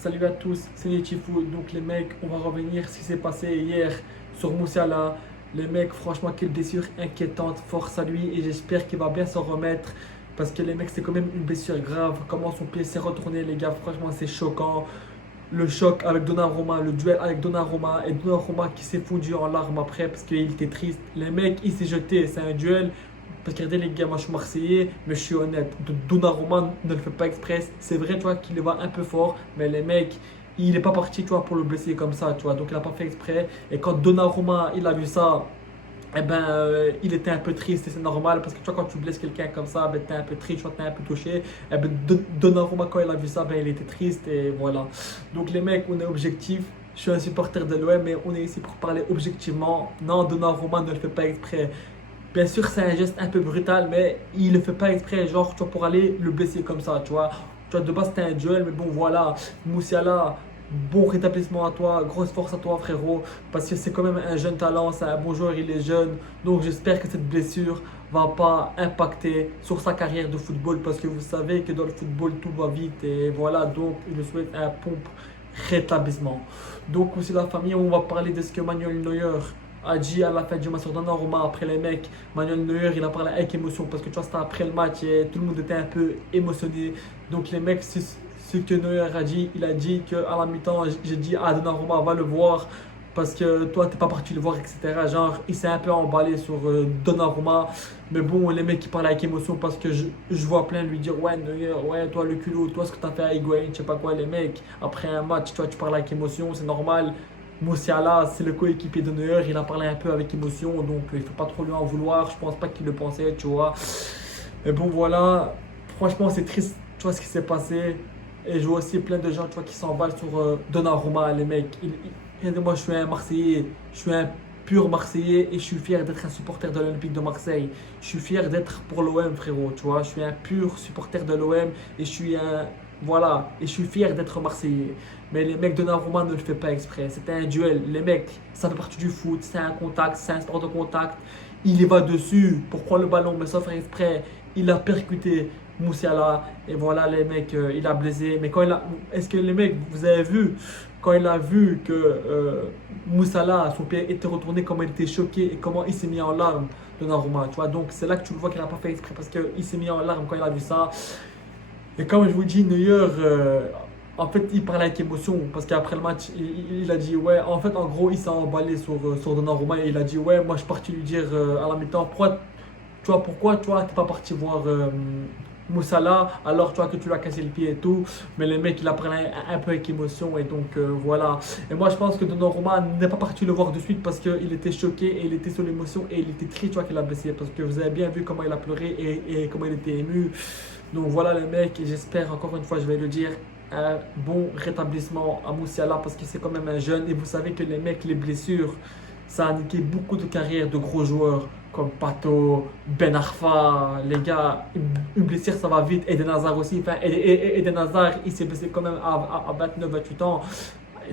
Salut à tous, c'est Netifou. Donc les mecs, on va revenir ce qui s'est passé hier sur Moussala. Les mecs, franchement, quelle blessure inquiétante. Force à lui et j'espère qu'il va bien s'en remettre. Parce que les mecs, c'est quand même une blessure grave. Comment son pied s'est retourné, les gars, franchement, c'est choquant. Le choc avec Donnarumma, le duel avec Donnarumma et Donnarumma qui s'est fondu en larmes après parce qu'il était triste. Les mecs, il s'est jeté, c'est un duel. Parce que regardez les gars, moi je suis Marseillais, mais je suis honnête. Donnarumma ne le fait pas exprès. C'est vrai, tu vois, qu'il va un peu fort, mais les mecs, il n'est pas parti, tu vois, pour le blesser comme ça, tu vois. Donc il n'a pas fait exprès. Et quand Donnarumma, il a vu ça, eh ben, il était un peu triste et c'est normal parce que tu vois, quand tu blesses quelqu'un comme ça, ben, tu es un peu triste, tu vois, t'es un peu touché. Eh ben, Donnarumma, quand il a vu ça, ben, il était triste et voilà. Donc les mecs, on est objectif. Je suis un supporter de l'OM, mais on est ici pour parler objectivement. Non, Donnarumma ne le fait pas exprès. Bien sûr, c'est un geste un peu brutal, mais il le fait pas exprès, genre, tu vois, pour aller le blesser comme ça, tu vois. Tu vois, de base, c'était un duel, mais bon, voilà. Moussiala, bon rétablissement à toi, grosse force à toi, frérot, parce que c'est quand même un jeune talent, c'est un bon joueur, il est jeune. Donc, j'espère que cette blessure va pas impacter sur sa carrière de football, parce que vous savez que dans le football, tout va vite, et voilà. Donc, je lui souhaite un pompe rétablissement. Donc, aussi, la famille, on va parler de ce que Manuel Neuer a dit à la fin du match sur Donnarumma après les mecs. Manuel Neuer, il a parlé avec émotion parce que tu vois, c'était après le match et tout le monde était un peu émotionné. Donc les mecs, ce que Neuer a dit, il a dit qu'à la mi-temps, j'ai dit à Donnarumma, va le voir parce que toi, t'es pas parti le voir, etc. Genre, il s'est un peu emballé sur Donnarumma. Mais bon, les mecs, qui parlent avec émotion parce que je vois plein lui dire, ouais, Neuer, ouais, toi, le culot, toi, ce que t'as fait à Higuaín, je sais pas quoi, les mecs. Après un match, tu vois, tu parles avec émotion, c'est normal. Moussiala, c'est le coéquipier de Neuer, il a parlé un peu avec émotion, donc il faut pas trop lui en vouloir. Je pense pas qu'il le pensait, tu vois. Mais bon, voilà. Franchement, c'est triste, tu vois, ce qui s'est passé. Et je vois aussi plein de gens, tu vois, qui s'emballent sur Donnarumma, les mecs. Moi, je suis un Marseillais, je suis un pur Marseillais et je suis fier d'être un supporter de l'Olympique de Marseille. Je suis fier d'être pour l'OM, frérot, tu vois. Je suis un pur supporter de l'OM et je suis un. Voilà, et je suis fier d'être Marseillais. Mais les mecs de Donnarumma ne le fait pas exprès. C'était un duel. Les mecs, ça fait partie du foot. C'est un contact, c'est un sport de contact. Il y va dessus pour prendre le ballon, mais sans faire exprès. Il a percuté Moussiala. Et voilà, les mecs, il a blessé. Mais quand il a. Est-ce que les mecs, vous avez vu, quand il a vu que Moussala, son pied était retourné, comment il était choqué et comment il s'est mis en larmes, Donnarumma, tu vois. Donc c'est là que tu le vois qu'il n'a pas fait exprès parce qu'il s'est mis en larmes quand il a vu ça. Et comme je vous dis, Neuer, en fait, il parlait avec émotion parce qu'après le match, il a dit, ouais, en fait, en gros, il s'est emballé sur Donnarumma et il a dit, ouais, moi, je suis parti lui dire à la mi-temps, pourquoi, tu vois, t'es pas parti voir Moussala alors, tu vois, que tu lui as cassé le pied et tout. Mais le mec, il a parlé un peu avec émotion et donc, voilà. Et moi, je pense que Donnarumma n'est pas parti le voir de suite parce qu'il était choqué et il était sur l'émotion et il était triste, tu vois, qu'il a blessé parce que vous avez bien vu comment il a pleuré et comment il était ému. Donc voilà les mecs, et j'espère encore une fois, je vais le dire, un bon rétablissement à Moussiala parce que c'est quand même un jeune. Et vous savez que les mecs, les blessures, ça a niqué beaucoup de carrières de gros joueurs comme Pato, Ben Arfa. Les gars, une blessure ça va vite. Eden Hazard aussi. Enfin, Eden Hazard, il s'est blessé quand même à 29-28 ans.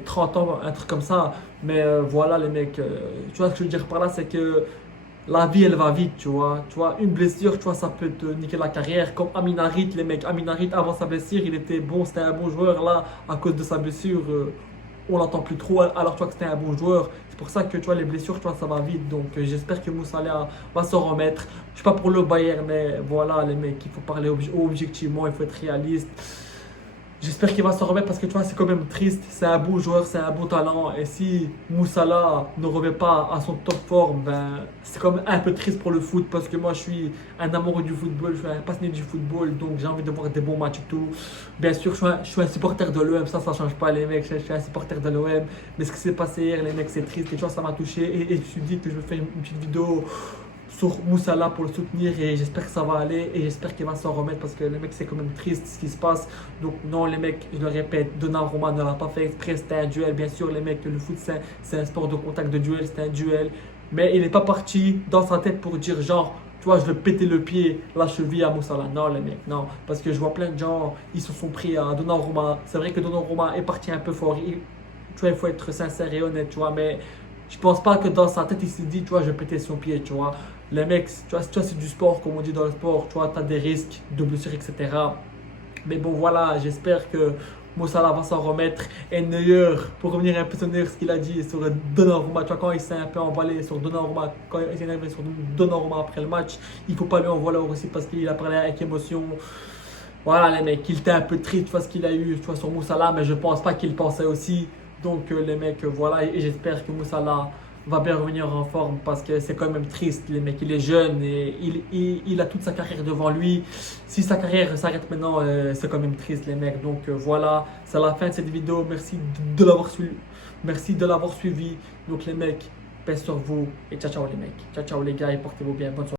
30 ans, un truc comme ça. Mais voilà les mecs, tu vois ce que je veux dire par là, c'est que la vie elle va vite, tu vois. Tu vois, une blessure, tu vois, ça peut te niquer la carrière. Comme Amin Harit, les mecs. Amin Harit, avant sa blessure, il était bon, c'était un bon joueur. Là, à cause de sa blessure, on l'entend plus trop. Alors, tu vois que c'était un bon joueur. C'est pour ça que, tu vois, les blessures, tu vois, ça va vite. Donc, j'espère que Moussa va se remettre. Je suis pas pour le Bayern, mais voilà, les mecs, il faut parler objectivement, il faut être réaliste. J'espère qu'il va se remettre parce que tu vois, c'est quand même triste. C'est un beau joueur, c'est un beau talent. Et si Moussala ne revient pas à son top forme, ben, c'est quand même un peu triste pour le foot parce que moi, je suis un amoureux du football, je suis un passionné du football, donc j'ai envie de voir des bons matchs et tout. Bien sûr, je suis un supporter de l'OM, ça change pas, les mecs. Je suis un supporter de l'OM. Mais ce qui s'est passé hier, les mecs, c'est triste. Et tu vois, ça m'a touché. Et je me suis dit que je vais faire une petite vidéo sur Moussala pour le soutenir et j'espère que ça va aller et j'espère qu'il va s'en remettre parce que les mecs c'est quand même triste ce qui se passe. Donc non les mecs, je le répète, Donnarumma ne l'a pas fait exprès, c'était un duel. Bien sûr les mecs, le foot c'est un sport de contact, de duel, c'était un duel. Mais il n'est pas parti dans sa tête pour dire genre, tu vois, je vais péter le pied, la cheville à Moussala. Non les mecs, non. Parce que je vois plein de gens, ils se sont pris à Donnarumma. C'est vrai que Donnarumma est parti un peu fort. Tu vois, il faut être sincère et honnête, tu vois, mais je pense pas que dans sa tête il s'est dit, tu vois, je vais péter son pied, tu vois. Les mecs, tu vois, c'est du sport, comme on dit dans le sport, tu vois, tu as des risques de blessures, etc. Mais bon, voilà, j'espère que Mo Salah va s'en remettre. Et Neuer, pour revenir un peu sur Neuer, ce qu'il a dit sur Donnarumma, tu vois, quand il s'est un peu emballé sur Donnarumma, quand il s'est énervé sur Donnarumma après le match, il ne faut pas lui en vouloir aussi parce qu'il a parlé avec émotion. Voilà les mecs, il était un peu triste, tu vois ce qu'il a eu, tu vois, sur Moussala, mais je pense pas qu'il pensait aussi. Donc les mecs, voilà, et j'espère que Moussala va bien revenir en forme parce que c'est quand même triste, les mecs, il est jeune et il a toute sa carrière devant lui. Si sa carrière s'arrête maintenant, c'est quand même triste les mecs. Donc voilà, c'est la fin de cette vidéo, merci de l'avoir suivi. Merci de l'avoir suivi. Donc les mecs, paix sur vous et ciao ciao les mecs. Ciao ciao les gars et portez-vous bien, bonne soirée.